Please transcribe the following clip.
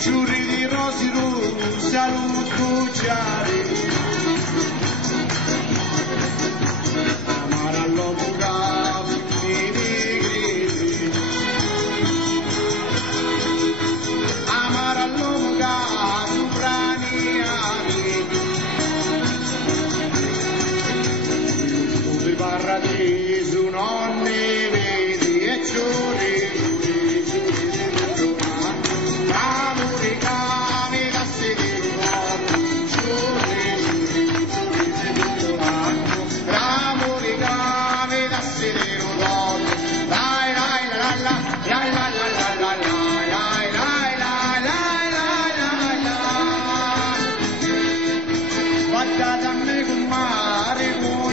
giuri di rosi saluto ciari, amare all'uomo che mi amare all'uomo che sopraniani, tu ti parla di